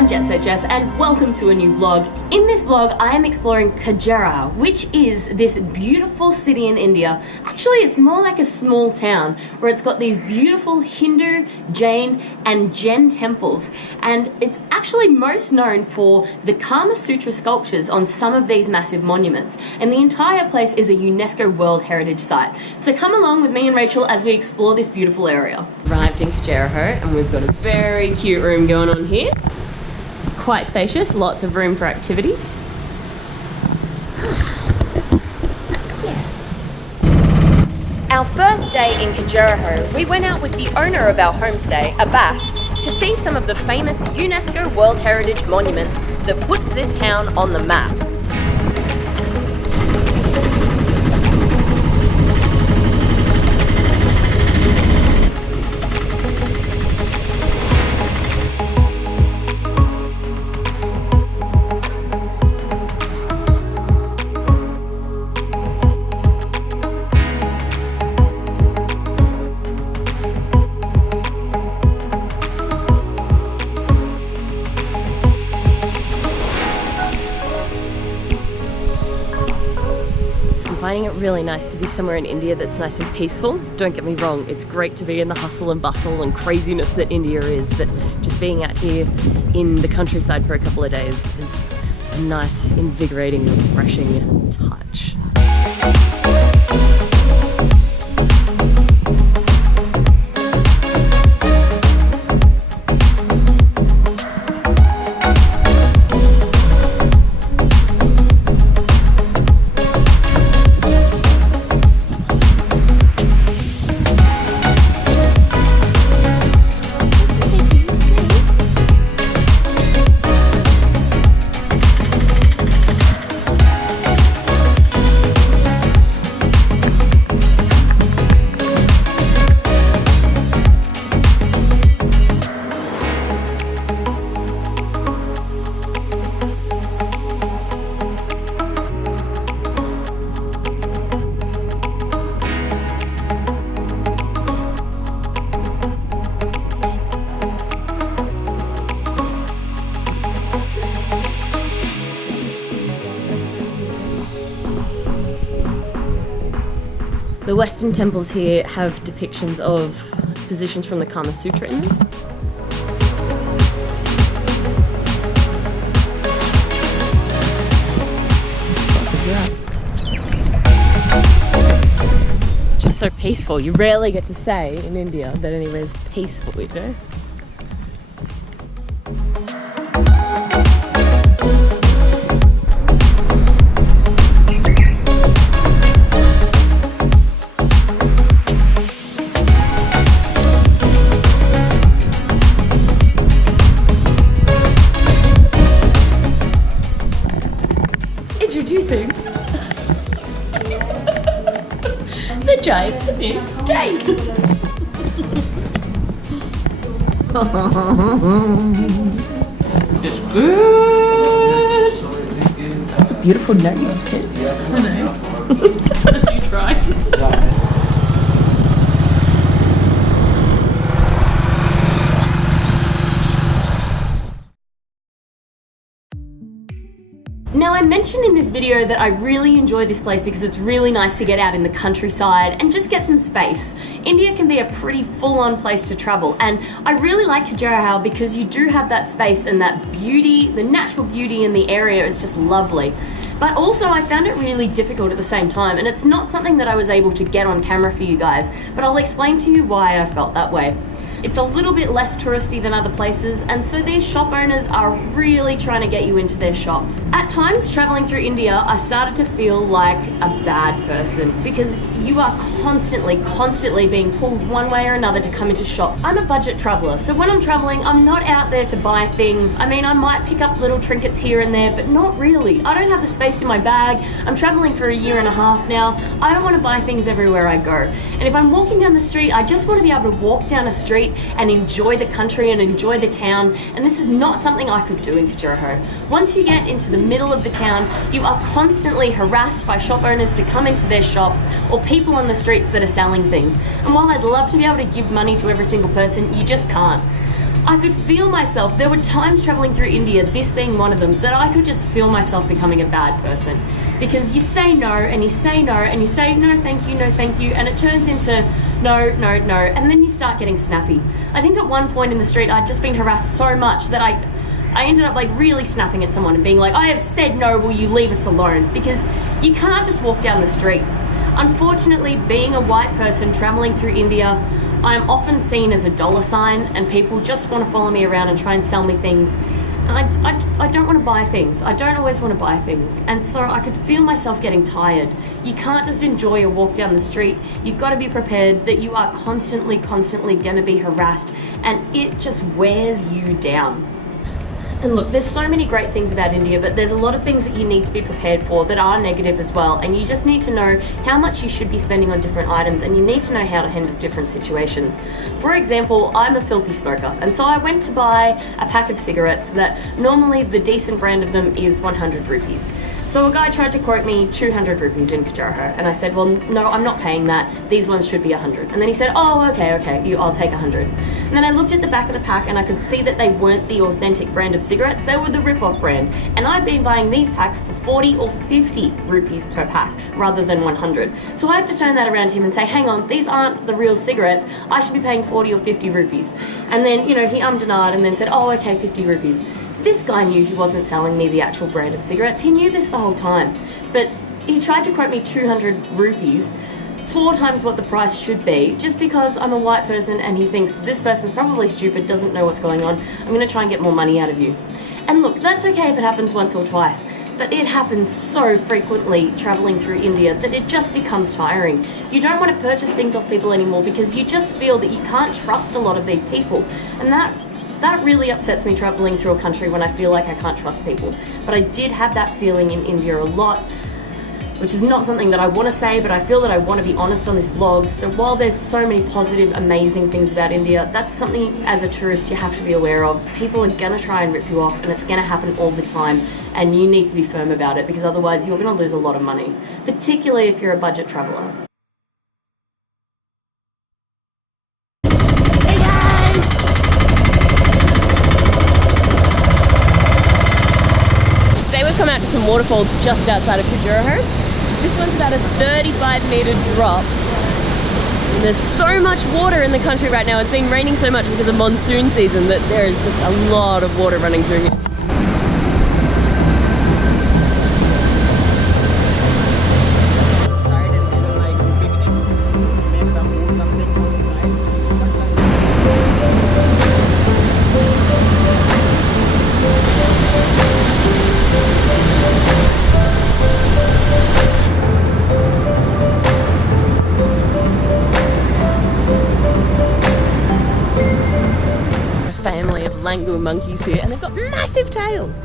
I'm Jess and welcome to a new vlog. In this vlog I am exploring Khajuraho, which is this beautiful city in India. Actually it's more like a small town where it's got these beautiful Hindu, Jain and Jain temples, and it's actually most known for the Kama Sutra sculptures on some of these massive monuments, and the entire place is a UNESCO World Heritage Site. So come along with me and Rachel as we explore this beautiful area. Arrived in Khajuraho and we've got a very cute room going on here. Quite spacious, lots of room for activities. Our first day in Khajuraho, we went out with the owner of our homestay, Abbas, to see some of the famous UNESCO World Heritage monuments that puts this town on the map. Finding it really nice to be somewhere in India that's nice and peaceful. Don't get me wrong, it's great to be in the hustle and bustle and craziness that India is, but just being out here in the countryside for a couple of days is a nice, invigorating, refreshing touch. The Western temples here have depictions of positions from the Kama Sutra in them. Just so peaceful. You rarely get to say in India that anywhere's peaceful, you know? Introducing the giant steak. It's good. That's a beautiful nose, kid. I know. You try. Now I mentioned in this video that I really enjoy this place because it's really nice to get out in the countryside and just get some space. India can be a pretty full-on place to travel, and I really like Khajuraho because you do have that space and that beauty, the natural beauty in the area is just lovely. But also I found it really difficult at the same time, and it's not something that I was able to get on camera for you guys, but I'll explain to you why I felt that way. It's a little bit less touristy than other places, and so these shop owners are really trying to get you into their shops. At times, traveling through India, I started to feel like a bad person because you are constantly being pulled one way or another to come into shops. I'm a budget traveler, so when I'm traveling, I'm not out there to buy things. I mean, I might pick up little trinkets here and there, but not really. I don't have the space in my bag. I'm traveling for a year and a half now. I don't want to buy things everywhere I go. And if I'm walking down the street, I just want to be able to walk down a street and enjoy the country and enjoy the town, and this is not something I could do in Khajuraho. Once you get into the middle of the town, you are constantly harassed by shop owners to come into their shop, or people on the streets that are selling things. And while I'd love to be able to give money to every single person, you just can't. I could feel myself, there were times traveling through India, this being one of them, that I could just feel myself becoming a bad person. Because you say no, and you say no, and you say no thank you, and it turns into no, no, no, and then you start getting snappy. I think at one point in the street I'd just been harassed so much that I ended up like really snapping at someone and being like, I have said no, will you leave us alone? Because you can't just walk down the street. Unfortunately, being a white person traveling through India, I'm often seen as a dollar sign, and people just want to follow me around and try and sell me things. And I don't want to buy things. I don't always want to buy things. And so I could feel myself getting tired. You can't just enjoy a walk down the street. You've got to be prepared that you are constantly going to be harassed, and it just wears you down. And look, there's so many great things about India, but there's a lot of things that you need to be prepared for that are negative as well, and you just need to know how much you should be spending on different items, and you need to know how to handle different situations. For example, I'm a filthy smoker, and so I went to buy a pack of cigarettes that normally the decent brand of them is 100 rupees. So a guy tried to quote me 200 rupees in Khajuraho, and I said, well, no, I'm not paying that. These ones should be 100. And then he said, oh, okay, I'll take 100. And then I looked at the back of the pack and I could see that they weren't the authentic brand of cigarettes, they were the rip-off brand. And I'd been buying these packs for 40 or 50 rupees per pack rather than 100. So I had to turn that around to him and say, hang on, these aren't the real cigarettes, I should be paying 40 or 50 rupees. And then, he ummed and ahed and then said, oh, okay, 50 rupees. This guy knew he wasn't selling me the actual brand of cigarettes. He knew this the whole time. But he tried to quote me 200 rupees, 4 times what the price should be, just because I'm a white person and he thinks this person's probably stupid, doesn't know what's going on. I'm going to try and get more money out of you. And look, that's okay if it happens once or twice, but it happens so frequently traveling through India that it just becomes tiring. You don't want to purchase things off people anymore because you just feel that you can't trust a lot of these people. And that really upsets me traveling through a country when I feel like I can't trust people. But I did have that feeling in India a lot, which is not something that I want to say, but I feel that I want to be honest on this vlog. So while there's so many positive, amazing things about India, that's something as a tourist you have to be aware of. People are gonna try and rip you off, and it's gonna happen all the time, and you need to be firm about it because otherwise you're gonna lose a lot of money, particularly if you're a budget traveler. Come out to some waterfalls just outside of Khajuraho. This one's about a 35-meter drop. And there's so much water in the country right now. It's been raining so much because of monsoon season that there is just a lot of water running through here. Family of langur monkeys here, and they've got massive tails.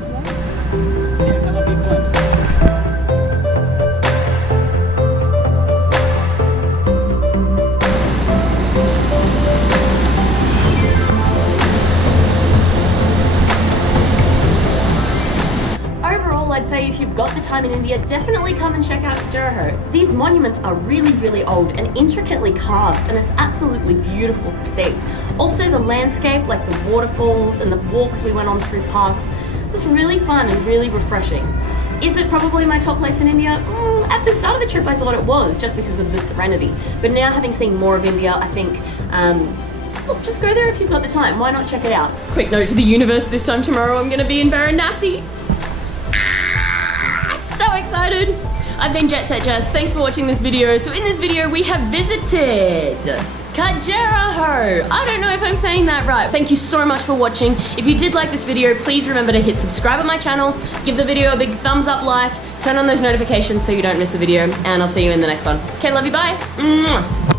Overall, I'd say if you've got the time in India, definitely come and check out Khajuraho. These monuments are really old and intricately carved, and it's absolutely beautiful to see. Also the landscape, like the waterfalls and the walks we went on through parks, was really fun and really refreshing. Is it probably my top place in India? At the start of the trip I thought it was, just because of the serenity. But now having seen more of India, I think, look, just go there if you've got the time. Why not check it out? Quick note to the universe, this time tomorrow I'm going to be in Varanasi. So excited! I've been Jet Set Jazz, thanks for watching this video. So in this video we have visited Khajuraho. I don't know if I'm saying that right. Thank you so much for watching. If you did like this video, please remember to hit subscribe on my channel, give the video a big thumbs up like, turn on those notifications so you don't miss a video, and I'll see you in the next one. Okay, love you, bye! Mwah.